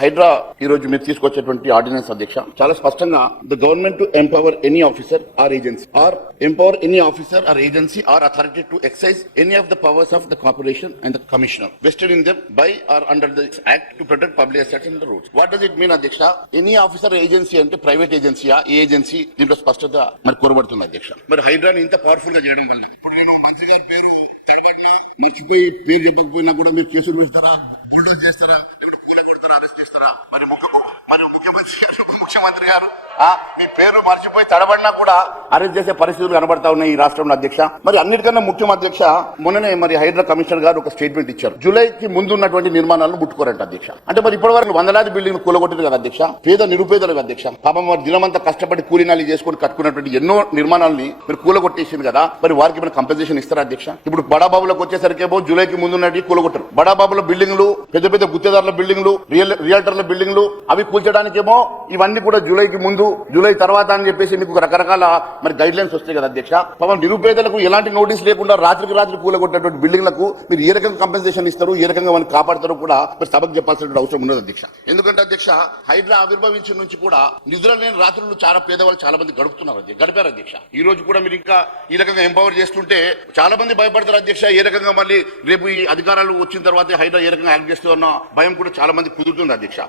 హైడ్రా ఈ రోజు మీరు తీసుకొచ్చేటువంటి ఆర్డినెన్స్ అధ్యక్ష చాలా స్పష్టంగా the government to empower any officer or agency or empower any officer or agency or authority to exercise any of the powers of the corporation and the commissioner vested in them by or under the act to protect public assets and the rules. What does it mean అధ్యక్ష? Any officer agency అంటే private ఏజెన్సీయా, ఏ agency? దీంట్లో స్పష్టత మరి కోరబడుతుంది అధ్యక్ష. మరి హైడ్రాని ఇంత పవర్ఫుల్ గా చేయడం వల్ల ఇప్పుడు నేను మంత్రి గారి పేరు తడబడినా మర్చిపోయి పేరు చెప్పకపోయినా కూడా మీరు కేసులు వేస్తారా, బుల్డోజ్ చేస్తారా, అరెస్ట్ చేస్తారా? ముఖ్యమంత్రి గారు మీ పేరు మర్చిపోయి తడబడినా కూడా అరెస్ట్ చేసే పరిస్థితులు కనబడతా ఉన్నాయి ఈ రాష్ట్రంలో అధ్యక్ష. మరి అన్నిటికన్నా ముఖ్యం అధ్యక్ష, మొన్ననే మరి హైడ్రా కమిషనర్ గారు ఒక స్టేట్మెంట్ ఇచ్చారు. జూలైకి ముందు ఉన్నటువంటి నిర్మాణాలను ముట్టుకోరంట అధ్యక్ష. అంటే మరి ఇప్పటి వరకు వందలాది బిల్డింగ్ కూలగొట్టారు కదా అధ్యక్ష. పేద నిరుపేదలు అధ్యక్ష. పాపం వారి దినమంతా కష్టపడి కూలీనాలు చేసుకుని కట్టుకున్నటువంటి ఎన్నో నిర్మాణాలని మీరు కూలగొట్టేసింది కదా. మరి వారికి ఏమైనా కంపెన్సేషన్ ఇస్తారా అధ్యక్ష? ఇప్పుడు బడాబాబులకు వచ్చేసరికేమో జూలైకి ముందు ఉన్నట్టు కూలగొట్టరు. బడాబాబుల బిల్డింగ్లు, పెద్ద పెద్ద గుత్తేదారుల బిల్డింగ్లు, రియల్టర్ల బిల్డింగ్లు అవి కూల్చడానికేమో ఇవన్నీ కూడా జూలైకి ముందు, జూలై తర్వాత అని చెప్పేసి మీకు రకరకాల మరి గైడ్ లైన్స్ వస్తాయి కదా అధ్యక్ష. పాపం నిరుపేదలకు ఎలాంటి నోటీస్ లేకుండా రాత్రికి రాత్రి కూలగొట్టినటువంటి బిల్డింగ్లకు మీరు ఏ రకంగా కంపెన్సేషన్ ఇస్తారు, ఏ రకంగా మనకి కాపాడతారో కూడా మీరు సభకు చెప్పాల్సిన అవసరం ఉన్నది అధ్యక్ష. ఎందుకంటే అధ్యక్ష హైడ్రా ఆవిర్భవించిన నుంచి కూడా నిద్ర లేని రాత్రులు చాలా పేదవాళ్ళు చాలా మంది గడిపారు అధ్యక్ష. ఈ రోజు కూడా మీరు ఇంకా ఈ రకంగా ఎంపవర్ చేస్తుంటే చాలా మంది భయపడతారు అధ్యక్ష. ఏ రకంగా మళ్ళీ రేపు ఈ అధికారాలు వచ్చిన తర్వాత హైడ్రా ఏ రకంగా యాక్ట్ చేస్తుందన్న భయం కూడా చాలా మంది కుదురుతుంది అధ్యక్ష.